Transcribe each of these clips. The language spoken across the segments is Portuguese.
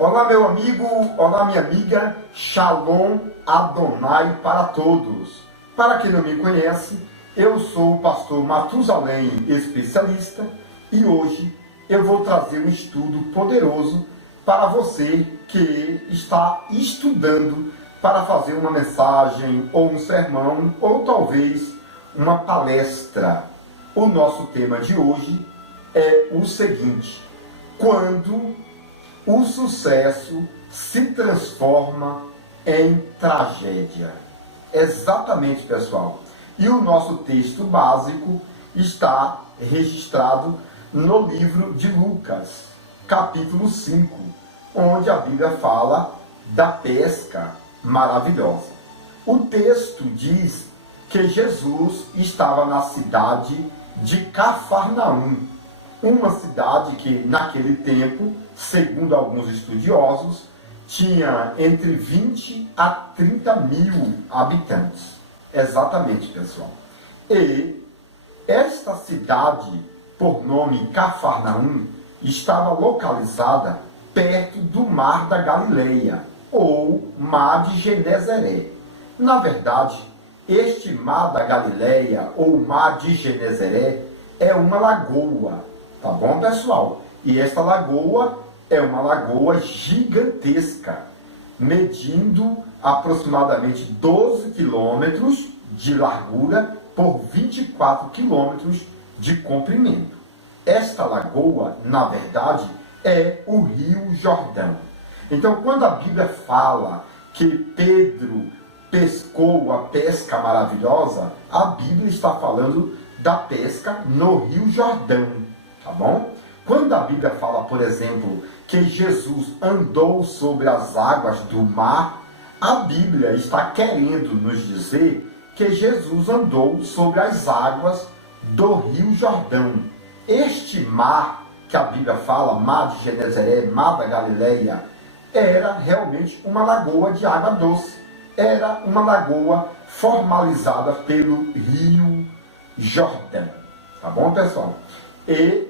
Olá, meu amigo, olá, minha amiga, Shalom Adonai para todos. Para quem não me conhece, eu sou o pastor Matusalém, especialista, e hoje eu vou trazer um estudo poderoso para você que está estudando para fazer uma mensagem ou um sermão ou talvez uma palestra. O nosso tema de hoje é o seguinte: quando o sucesso se transforma em tragédia. Exatamente, pessoal. E o nosso texto básico está registrado no livro de Lucas, capítulo 5, onde a Bíblia fala da pesca maravilhosa. O texto diz que Jesus estava na cidade de Cafarnaum, uma cidade que naquele tempo, segundo alguns estudiosos, tinha entre 20 a 30 mil habitantes. Exatamente, pessoal. E esta cidade, por nome Cafarnaum, estava localizada perto do Mar da Galileia, ou Mar de Genezaré. Na verdade, este Mar da Galileia, ou Mar de Genezaré, é uma lagoa. Tá bom, pessoal? E esta lagoa é uma lagoa gigantesca, medindo aproximadamente 12 quilômetros de largura por 24 quilômetros de comprimento. Esta lagoa, na verdade, é o Rio Jordão. Então, quando a Bíblia fala que Pedro pescou a pesca maravilhosa, a Bíblia está falando da pesca no Rio Jordão. Tá bom? Quando a Bíblia fala, por exemplo, que Jesus andou sobre as águas do mar, a Bíblia está querendo nos dizer que Jesus andou sobre as águas do Rio Jordão. Este mar que a Bíblia fala, Mar de Genezaré, Mar da Galileia, era realmente uma lagoa de água doce. Era uma lagoa formalizada pelo Rio Jordão. Tá bom, pessoal? E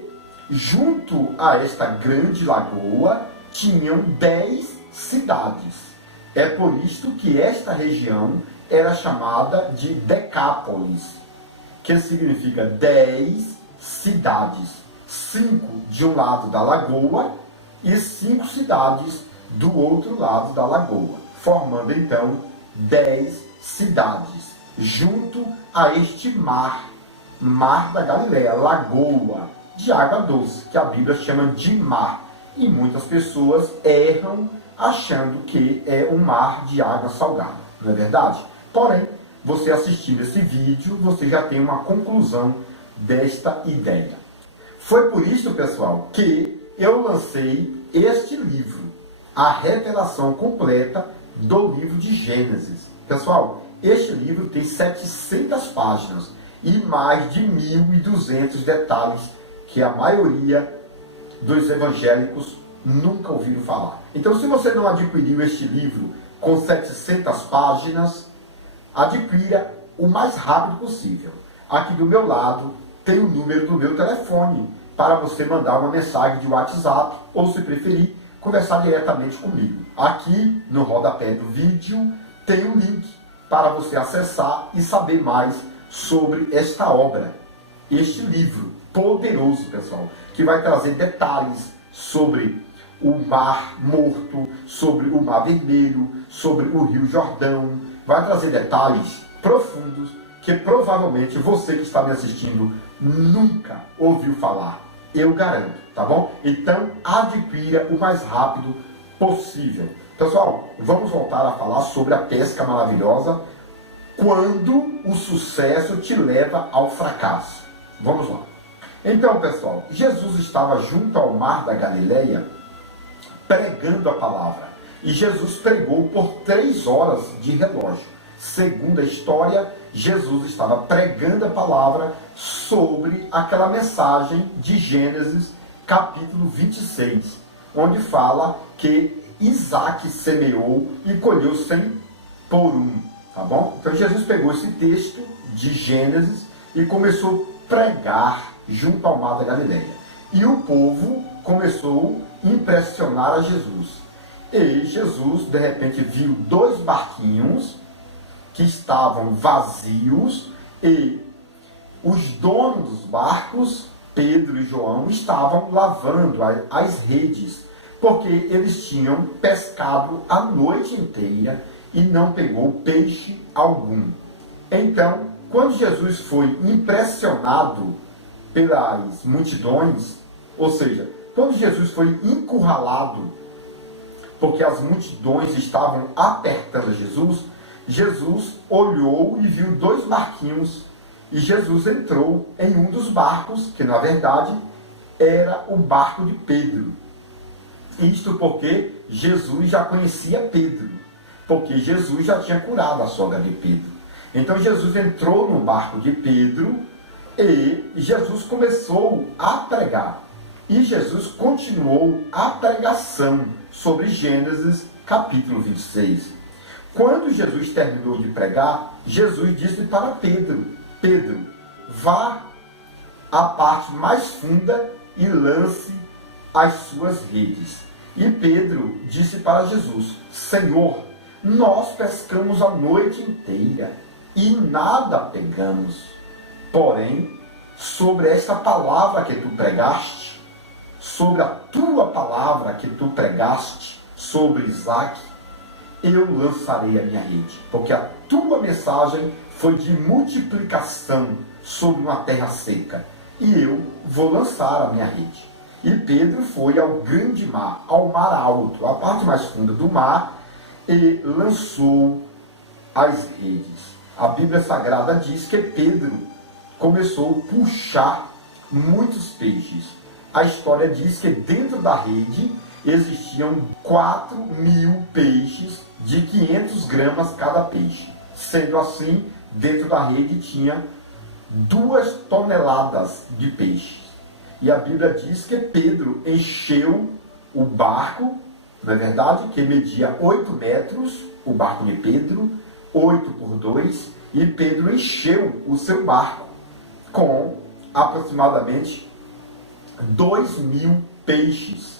junto a esta grande lagoa tinham 10 cidades. É por isto que esta região era chamada de Decápolis, que significa 10 cidades. 5 de um lado da lagoa e 5 cidades do outro lado da lagoa, formando então 10 cidades, junto a este mar da Galileia, lagoa de água doce, que a Bíblia chama de mar. E muitas pessoas erram achando que é um mar de água salgada, não é verdade? Porém, você assistindo esse vídeo, você já tem uma conclusão desta ideia. Foi por isso, pessoal, que eu lancei este livro, a revelação completa do livro de Gênesis. Pessoal, este livro tem 700 páginas e mais de 1.200 detalhes que a maioria dos evangélicos nunca ouviram falar. Então, se você não adquiriu este livro com 700 páginas, adquira o mais rápido possível. Aqui do meu lado tem o número do meu telefone para você mandar uma mensagem de WhatsApp ou, se preferir, conversar diretamente comigo. Aqui no rodapé do vídeo tem um link para você acessar e saber mais sobre esta obra, este livro poderoso, pessoal, que vai trazer detalhes sobre o Mar Morto, sobre o Mar Vermelho, sobre o Rio Jordão. Vai trazer detalhes profundos que provavelmente você que está me assistindo nunca ouviu falar. Eu garanto, tá bom? Então, adquira o mais rápido possível. Pessoal, vamos voltar a falar sobre a pesca maravilhosa, quando o sucesso te leva ao fracasso. Vamos lá. Então, pessoal, Jesus estava junto ao Mar da Galileia pregando a palavra. E Jesus pregou por 3 horas de relógio. Segundo a história, Jesus estava pregando a palavra sobre aquela mensagem de Gênesis, capítulo 26, onde fala que Isaac semeou e colheu 100 por 1. Tá bom? Então Jesus pegou esse texto de Gênesis e começou a pregar junto ao Mar da Galileia. E o povo começou a impressionar a Jesus. E Jesus, de repente, viu 2 barquinhos que estavam vazios e os donos dos barcos, Pedro e João, estavam lavando as redes, porque eles tinham pescado a noite inteira e não pegou peixe algum. Então, quando Jesus foi impressionado pelas multidões, ou seja, quando Jesus foi encurralado, porque as multidões estavam apertando Jesus, Jesus olhou e viu 2 barquinhos, e Jesus entrou em um dos barcos, que na verdade era o barco de Pedro. Isto porque Jesus já conhecia Pedro, porque Jesus já tinha curado a sogra de Pedro. Então Jesus entrou no barco de Pedro e Jesus começou a pregar. E Jesus continuou a pregação sobre Gênesis capítulo 26. Quando Jesus terminou de pregar, Jesus disse para Pedro: Pedro, vá à parte mais funda e lance as suas redes. E Pedro disse para Jesus: Senhor, nós pescamos a noite inteira e nada pegamos. Porém, sobre esta palavra que tu pregaste, sobre a tua palavra que tu pregaste sobre Isaac, eu lançarei a minha rede, porque a tua mensagem foi de multiplicação sobre uma terra seca, e eu vou lançar a minha rede. E Pedro foi ao grande mar, ao mar alto, a parte mais funda do mar, e lançou as redes. A Bíblia Sagrada diz que Pedro começou a puxar muitos peixes. A história diz que dentro da rede existiam 4.000 peixes de 500 gramas cada peixe. Sendo assim, dentro da rede tinha 2 toneladas de peixes. E a Bíblia diz que Pedro encheu o barco, não é verdade? Que media 8 metros, o barco de Pedro, 8 por 2, e Pedro encheu o seu barco com aproximadamente 2.000 peixes.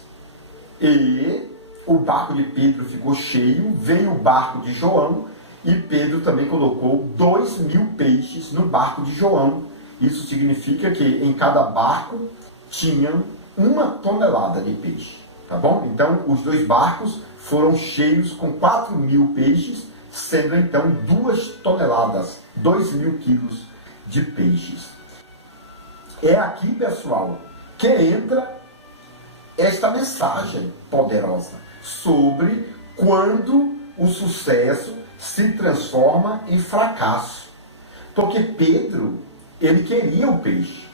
E o barco de Pedro ficou cheio, veio o barco de João, e Pedro também colocou 2.000 peixes no barco de João. Isso significa que em cada barco tinham 1 tonelada de peixe, tá bom? Então os 2 barcos foram cheios com 4.000 peixes, sendo então 2 toneladas, 2.000 quilos de peixes. É aqui, pessoal, que entra esta mensagem poderosa sobre quando o sucesso se transforma em fracasso. Porque Pedro, ele queria o peixe.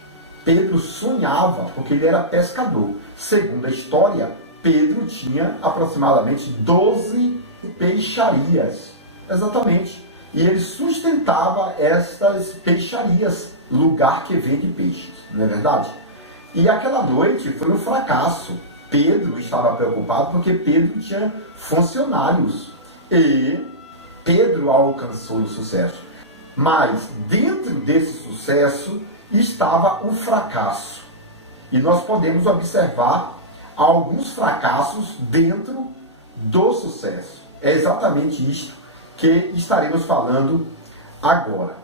Pedro sonhava, porque ele era pescador. Segundo a história, Pedro tinha aproximadamente 12 peixarias. Exatamente. E ele sustentava estas peixarias, lugar que vende peixes, não é verdade? E aquela noite foi um fracasso. Pedro estava preocupado porque Pedro tinha funcionários. E Pedro alcançou o sucesso. Mas dentro desse sucesso estava o fracasso. E nós podemos observar alguns fracassos dentro do sucesso. É exatamente isto que estaremos falando agora.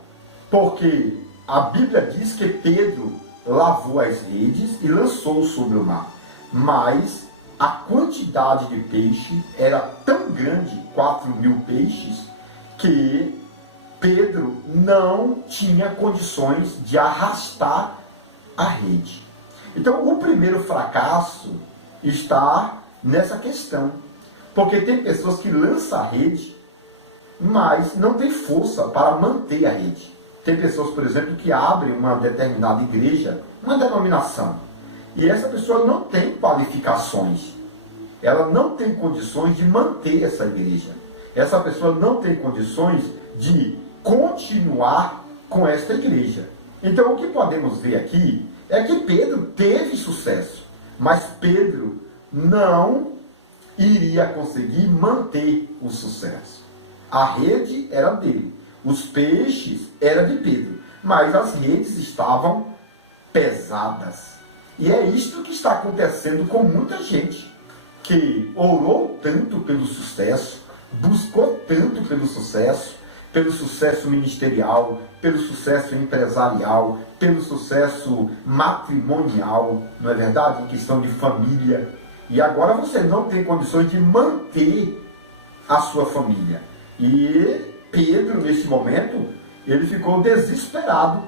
Porque a Bíblia diz que Pedro lavou as redes e lançou sobre o mar. Mas a quantidade de peixe era tão grande, 4.000 peixes, que Pedro não tinha condições de arrastar a rede. Então, o primeiro fracasso está nessa questão. Porque tem pessoas que lançam a rede, mas não tem força para manter a rede. Tem pessoas, por exemplo, que abrem uma determinada igreja, uma denominação, e essa pessoa não tem qualificações. Ela não tem condições de manter essa igreja. Essa pessoa não tem condições de continuar com esta igreja. Então, o que podemos ver aqui é que Pedro teve sucesso, mas Pedro não iria conseguir manter o sucesso. A rede era dele, os peixes eram de Pedro, mas as redes estavam pesadas. E é isto que está acontecendo com muita gente. que orou tanto pelo sucesso, buscou tanto pelo sucesso ministerial, pelo sucesso empresarial, pelo sucesso matrimonial, não é verdade? Em questão de família. E agora você não tem condições de manter a sua família. E Pedro, nesse momento, ele ficou desesperado,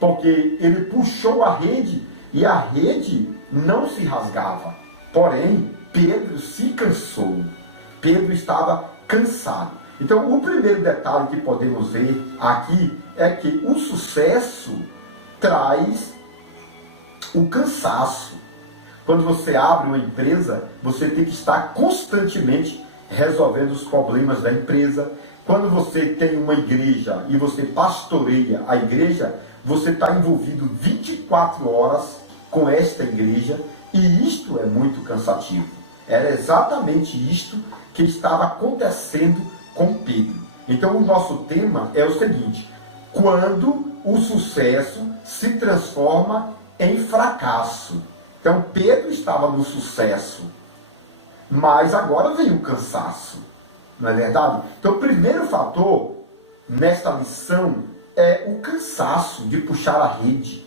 porque ele puxou a rede e a rede não se rasgava. Porém, Pedro se cansou. Pedro estava cansado. Então, o primeiro detalhe que podemos ver aqui é que o sucesso traz o cansaço. Quando você abre uma empresa, você tem que estar constantemente resolvendo os problemas da empresa. Quando você tem uma igreja e você pastoreia a igreja, você está envolvido 24 horas com esta igreja, e isto é muito cansativo. Era exatamente isto que estava acontecendo com Pedro. Então o nosso tema é o seguinte: quando o sucesso se transforma em fracasso. Então Pedro estava no sucesso, mas agora veio o cansaço, não é verdade? Então o primeiro fator nesta lição é o cansaço de puxar a rede,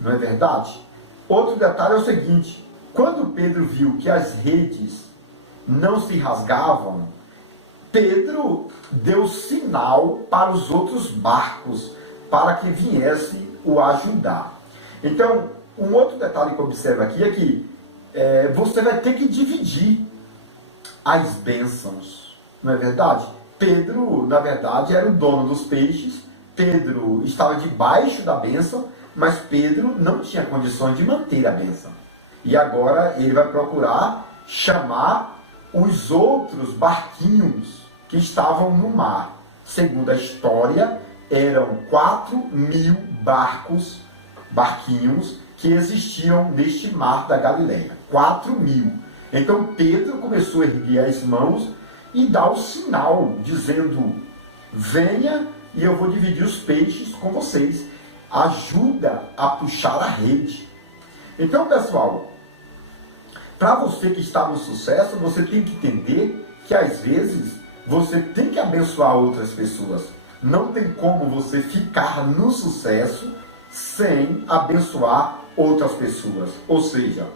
não é verdade? Outro detalhe é o seguinte: quando Pedro viu que as redes não se rasgavam, Pedro deu sinal para os outros barcos, para que viesse o ajudar. Então, um outro detalhe que observa aqui é que você vai ter que dividir as bênçãos, não é verdade? Pedro, na verdade, era o dono dos peixes, Pedro estava debaixo da bênção, mas Pedro não tinha condições de manter a bênção. E agora ele vai procurar chamar os outros barquinhos que estavam no mar. Segundo a história, eram 4.000 barquinhos que existiam neste mar da Galileia. 4.000. Então Pedro começou a erguer as mãos e dar o sinal, dizendo: venha e eu vou dividir os peixes com vocês. Ajuda a puxar a rede. Então, pessoal, para você que está no sucesso, você tem que entender que às vezes você tem que abençoar outras pessoas. Não tem como você ficar no sucesso sem abençoar outras pessoas. Ou seja,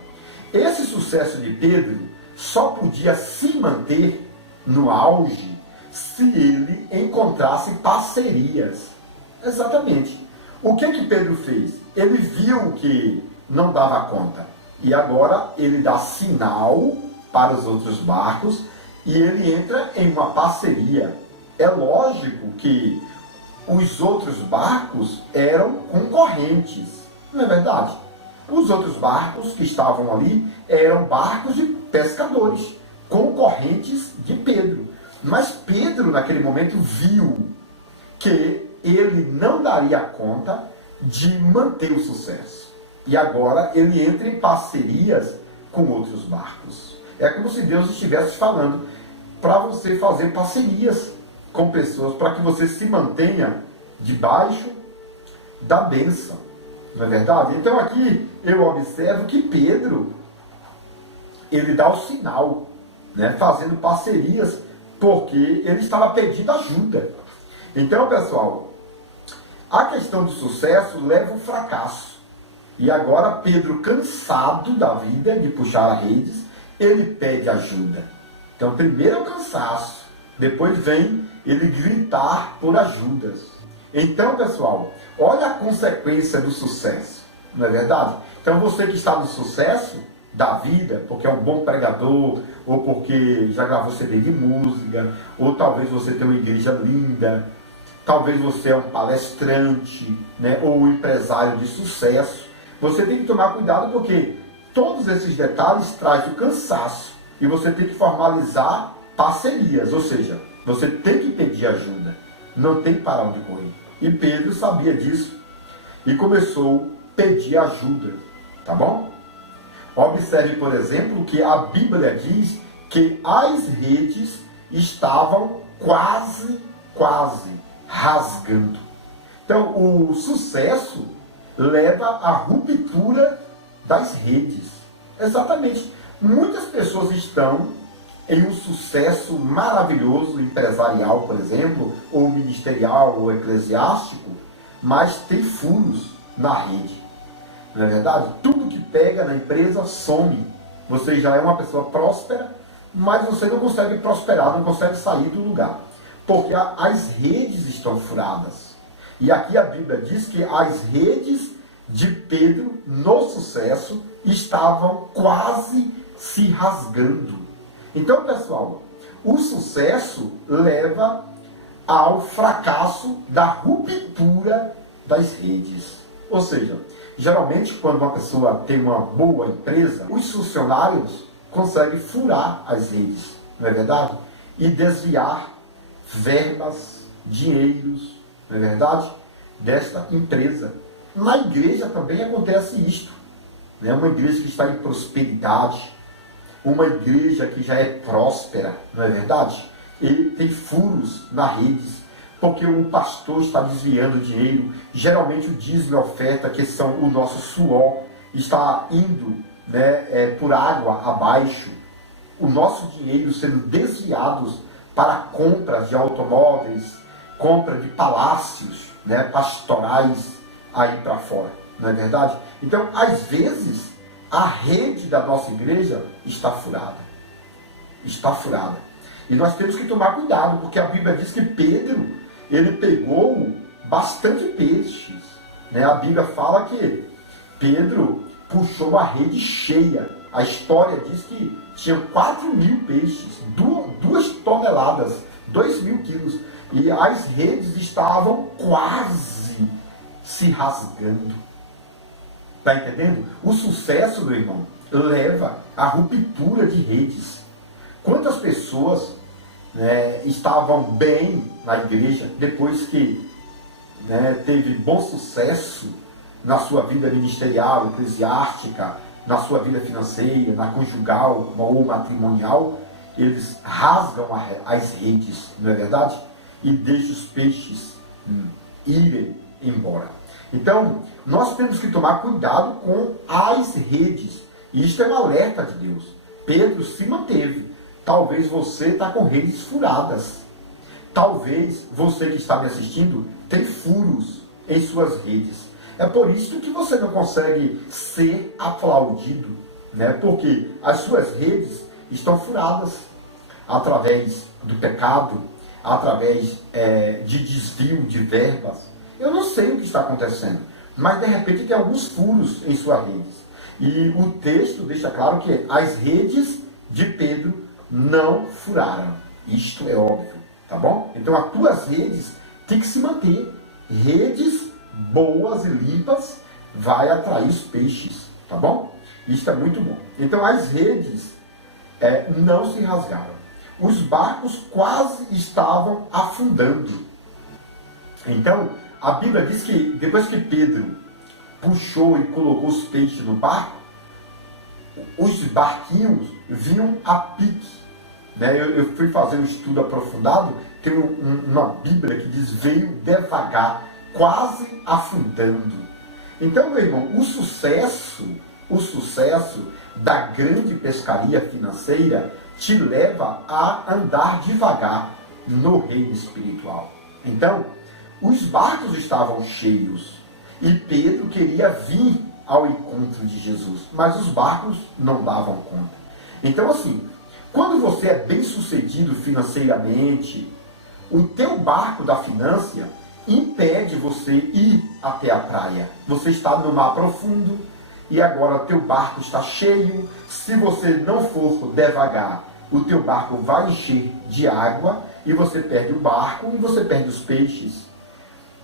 esse sucesso de Pedro só podia se manter no auge se ele encontrasse parcerias. Exatamente. O que Pedro fez? Ele viu que não dava conta. E agora ele dá sinal para os outros barcos e ele entra em uma parceria. É lógico que os outros barcos eram concorrentes, não é verdade? Os outros barcos que estavam ali eram barcos de pescadores, concorrentes de Pedro. Mas Pedro, naquele momento, viu que ele não daria conta de manter o sucesso. E agora ele entra em parcerias com outros barcos. É como se Deus estivesse falando para você fazer parcerias com pessoas, para que você se mantenha debaixo da bênção. Não é verdade? Então aqui eu observo que Pedro, ele dá o sinal, né, fazendo parcerias, porque ele estava pedindo ajuda. Então, pessoal, a questão do sucesso leva ao fracasso. E agora Pedro, cansado da vida de puxar redes, ele pede ajuda. Então primeiro é o cansaço, depois vem ele gritar por ajudas. Então, pessoal, olha a consequência do sucesso, não é verdade? Então você que está no sucesso da vida, porque é um bom pregador, ou porque já gravou CD de música, ou talvez você tenha uma igreja linda, talvez você é um palestrante, né, ou um empresário de sucesso. Você tem que tomar cuidado, porque todos esses detalhes trazem o cansaço, e você tem que formalizar parcerias, ou seja, você tem que pedir ajuda, não tem que parar onde correr. E Pedro sabia disso e começou a pedir ajuda, tá bom? Observe, por exemplo, que a Bíblia diz que as redes estavam quase rasgando. Então, o sucesso leva à ruptura das redes. Exatamente. Muitas pessoas estão em um sucesso maravilhoso, empresarial, por exemplo, ou ministerial, ou eclesiástico, mas tem furos na rede. Não é verdade? Tudo que pega na empresa some. Você já é uma pessoa próspera, mas você não consegue prosperar, não consegue sair do lugar. Porque as redes estão furadas. E aqui a Bíblia diz que as redes de Pedro, no sucesso, estavam quase se rasgando. Então, pessoal, o sucesso leva ao fracasso da ruptura das redes. Ou seja, geralmente quando uma pessoa tem uma boa empresa, os funcionários conseguem furar as redes, não é verdade? E desviar verbas, dinheiros, não é verdade? Desta empresa. Na igreja também acontece isto. Né? Uma igreja que está em prosperidade, uma igreja que já é próspera, não é verdade? Ele tem furos na redes, porque o pastor está desviando dinheiro. Geralmente o dízimo e oferta, que são o nosso suor, está indo, né, por água abaixo. O nosso dinheiro sendo desviados para compras de automóveis, compra de palácios, né, pastorais aí para fora, não é verdade? Então, às vezes, a rede da nossa igreja está furada. Está furada. E nós temos que tomar cuidado, porque a Bíblia diz que Pedro, ele pegou bastante peixes. Né? A Bíblia fala que Pedro puxou a rede cheia. A história diz que tinha 4.000 peixes, 2 toneladas, 2.000 quilos. E as redes estavam quase se rasgando. Está entendendo? O sucesso, meu irmão, leva à ruptura de redes. Quantas pessoas, né, estavam bem na igreja depois que, né, teve bom sucesso na sua vida ministerial, eclesiástica, na sua vida financeira, na conjugal ou matrimonial, eles rasgam as redes, não é verdade? E deixam os peixes irem embora. Então, nós temos que tomar cuidado com as redes. E isto é um alerta de Deus. Pedro se manteve. Talvez você está com redes furadas. Talvez você que está me assistindo tem furos em suas redes. É por isso que você não consegue ser aplaudido, né? Porque as suas redes estão furadas através do pecado, através de desvio de verbas. Eu não sei o que está acontecendo, mas de repente tem alguns furos em suas redes. E o texto deixa claro que as redes de Pedro não furaram. Isto é óbvio, tá bom? Então as tuas redes têm que se manter. Redes boas e limpas vai atrair os peixes, tá bom? Isso é muito bom. Então as redes não se rasgaram. Os barcos quase estavam afundando. Então, a Bíblia diz que depois que Pedro puxou e colocou os peixes no barco, os barquinhos vinham a pique. Né? Eu fui fazer um estudo aprofundado, tem uma Bíblia que diz veio devagar, quase afundando. Então, meu irmão, o sucesso da grande pescaria financeira te leva a andar devagar no reino espiritual. Então, os barcos estavam cheios e Pedro queria vir ao encontro de Jesus, mas os barcos não davam conta. Então, assim, quando você é bem sucedido financeiramente, o teu barco da finança impede você ir até a praia. Você está no mar profundo e agora teu barco está cheio. Se você não for devagar, o teu barco vai encher de água e você perde o barco e você perde os peixes.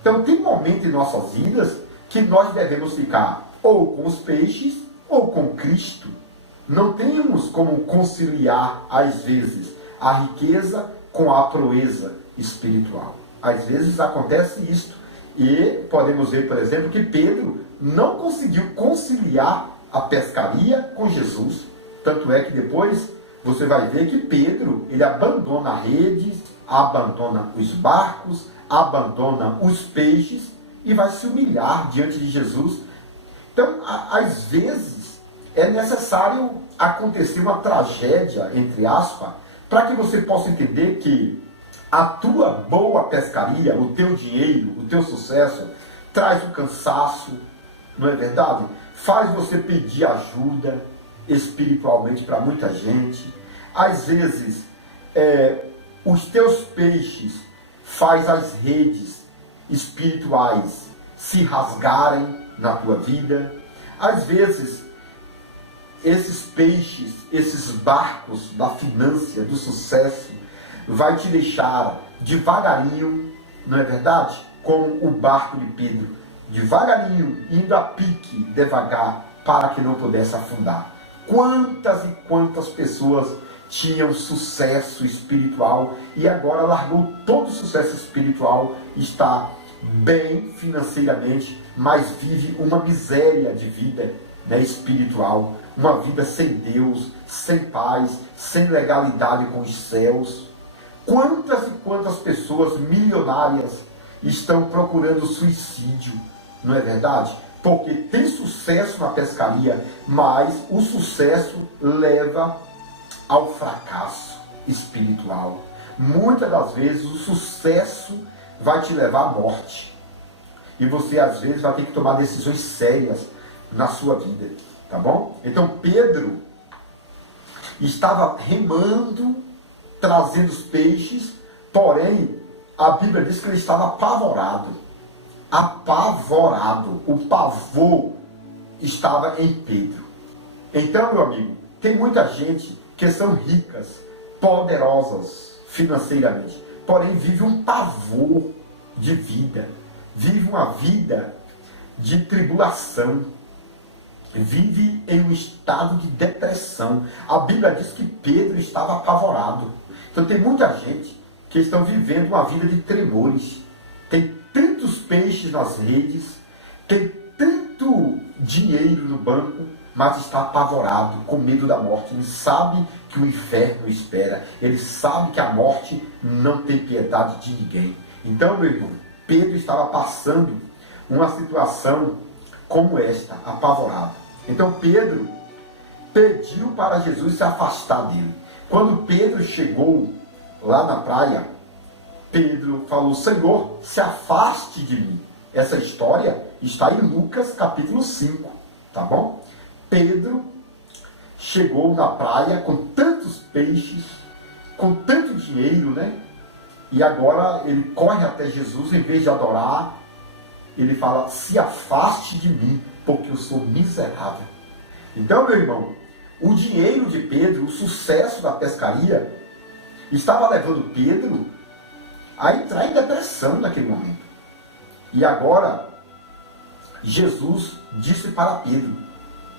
Então tem momento em nossas vidas que nós devemos ficar ou com os peixes ou com Cristo. Não temos como conciliar, às vezes, a riqueza com a proeza espiritual. Às vezes acontece isto. E podemos ver, por exemplo, que Pedro não conseguiu conciliar a pescaria com Jesus. Tanto é que depois você vai ver que Pedro, ele abandona a rede, abandona os barcos, abandona os peixes e vai se humilhar diante de Jesus. Então, às vezes, é necessário acontecer uma tragédia, entre aspas, para que você possa entender que a tua boa pescaria, o teu dinheiro, o teu sucesso, traz o cansaço, não é verdade? Faz você pedir ajuda espiritualmente para muita gente. Às vezes, os teus peixes faz as redes espirituais se rasgarem na tua vida. Às vezes, esses peixes, esses barcos da finança, do sucesso, vai te deixar devagarinho, não é verdade? Como o barco de Pedro, devagarinho, indo a pique, devagar, para que não pudesse afundar. Quantas e quantas pessoas tinham sucesso espiritual e agora largou todo o sucesso espiritual, está bem financeiramente, mas vive uma miséria de vida, né, espiritual, uma vida sem Deus, sem paz, sem legalidade com os céus. Quantas e quantas pessoas milionárias estão procurando suicídio, não é verdade? Porque tem sucesso na pescaria, mas o sucesso leva ao fracasso espiritual. Muitas das vezes o sucesso vai te levar à morte. E você às vezes vai ter que tomar decisões sérias na sua vida, tá bom? Então Pedro estava remando, trazendo os peixes, porém a Bíblia diz que ele estava apavorado. Apavorado. O pavor estava em Pedro. Então, meu amigo, tem muita gente que são ricas, poderosas financeiramente, porém vive um pavor de vida, vive uma vida de tribulação, vive em um estado de depressão. A Bíblia diz que Pedro estava apavorado. Então tem muita gente que estão vivendo uma vida de tremores, tem tantos peixes nas redes, tem tanto dinheiro no banco, mas está apavorado, com medo da morte. Ele sabe que o inferno espera, ele sabe que a morte não tem piedade de ninguém. Então, meu irmão, Pedro estava passando uma situação como esta, apavorado. Então Pedro pediu para Jesus se afastar dele. Quando Pedro chegou lá na praia, Pedro falou: Senhor, se afaste de mim. Essa história está em Lucas capítulo 5, tá bom? Pedro chegou na praia com tantos peixes, com tanto dinheiro, né? E agora ele corre até Jesus, em vez de adorar, ele fala: se afaste de mim, porque eu sou miserável. Então, meu irmão, o dinheiro de Pedro, o sucesso da pescaria, estava levando Pedro a entrar em depressão naquele momento. E agora, Jesus disse para Pedro: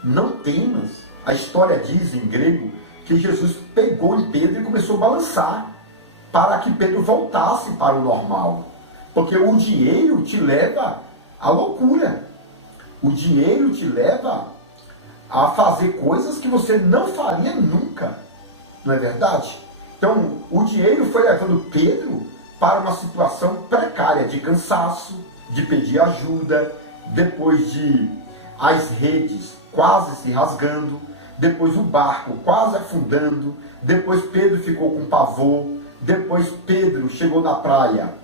não temas. A história diz em grego que Jesus pegou em Pedro e começou a balançar, para que Pedro voltasse para o normal. Porque o dinheiro te leva à loucura. O dinheiro te leva a fazer coisas que você não faria nunca. Não é verdade? Então, o dinheiro foi levando Pedro para uma situação precária, de cansaço, de pedir ajuda, depois de as redes quase se rasgando, depois o barco quase afundando, depois Pedro ficou com pavor, depois Pedro chegou na praia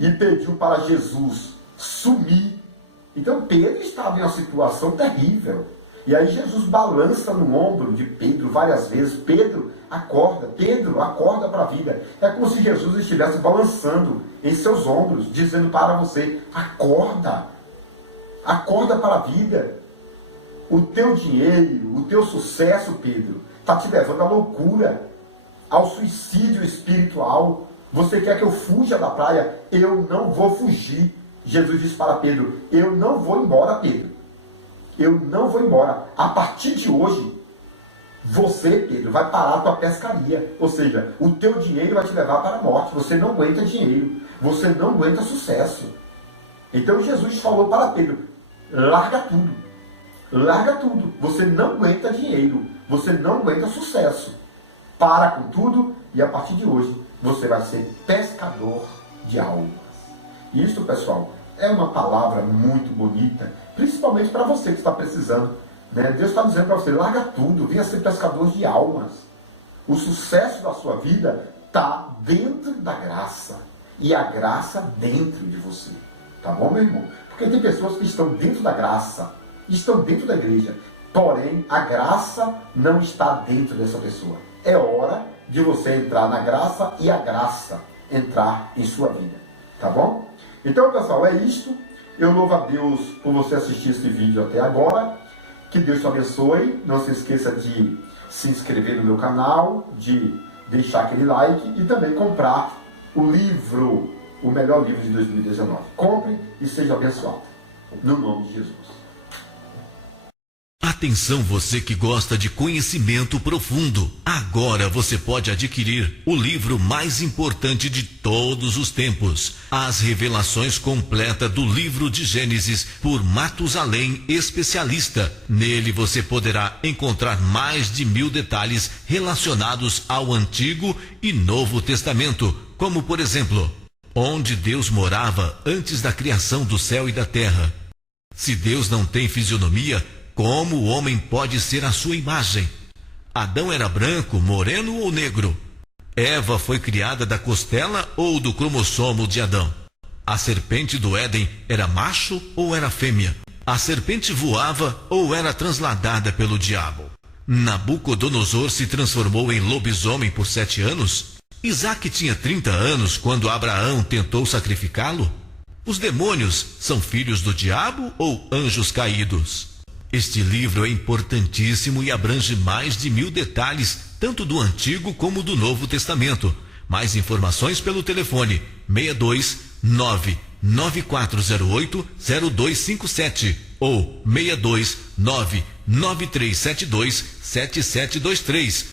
e pediu para Jesus sumir. Então Pedro estava em uma situação terrível. E aí Jesus balança no ombro de Pedro várias vezes: Pedro, acorda para a vida. É como se Jesus estivesse balançando em seus ombros, dizendo para você: acorda para a vida. O teu dinheiro, o teu sucesso, Pedro, está te levando à loucura, ao suicídio espiritual. Você quer que eu fuja da praia? Eu não vou fugir. Jesus disse para Pedro: eu não vou embora, Pedro. Eu não vou embora. A partir de hoje, você, Pedro, vai parar a tua pescaria. Ou seja, o teu dinheiro vai te levar para a morte. Você não aguenta dinheiro. Você não aguenta sucesso. Então Jesus falou para Pedro: larga tudo. Larga tudo. Você não aguenta dinheiro. Você não aguenta sucesso. Para com tudo e a partir de hoje você vai ser pescador de almas. E isso, pessoal, é uma palavra muito bonita, principalmente para você que está precisando Né? Deus está dizendo para você, larga tudo, venha ser pescador de almas. O sucesso da sua vida está dentro da graça. E a graça dentro de você. Tá bom, meu irmão? Porque tem pessoas que estão dentro da graça, estão dentro da igreja, porém a graça não está dentro dessa pessoa. É hora de você entrar na graça e a graça entrar em sua vida. Tá bom? Então, pessoal, é isto. Eu louvo a Deus por você assistir esse vídeo até agora. Que Deus te abençoe. Não se esqueça de se inscrever no meu canal, de deixar aquele like e também comprar o livro, o melhor livro de 2019. Compre e seja abençoado. No nome de Jesus. Atenção, você que gosta de conhecimento profundo. Agora você pode adquirir o livro mais importante de todos os tempos. As revelações completas do livro de Gênesis por Matusalém, especialista. Nele você poderá encontrar mais de 1000 detalhes relacionados ao Antigo e Novo Testamento. Como, por exemplo, onde Deus morava antes da criação do céu e da terra. Se Deus não tem fisionomia, como o homem pode ser a sua imagem? Adão era branco, moreno ou negro? Eva foi criada da costela ou do cromossomo de Adão? A serpente do Éden era macho ou era fêmea? A serpente voava ou era transladada pelo diabo? Nabucodonosor se transformou em lobisomem por 7 anos? Isaac tinha 30 anos quando Abraão tentou sacrificá-lo? Os demônios são filhos do diabo ou anjos caídos? Este livro é importantíssimo e abrange mais de 1000 detalhes, tanto do Antigo como do Novo Testamento. Mais informações pelo telefone 62 99408 0257 ou 62 99372 7723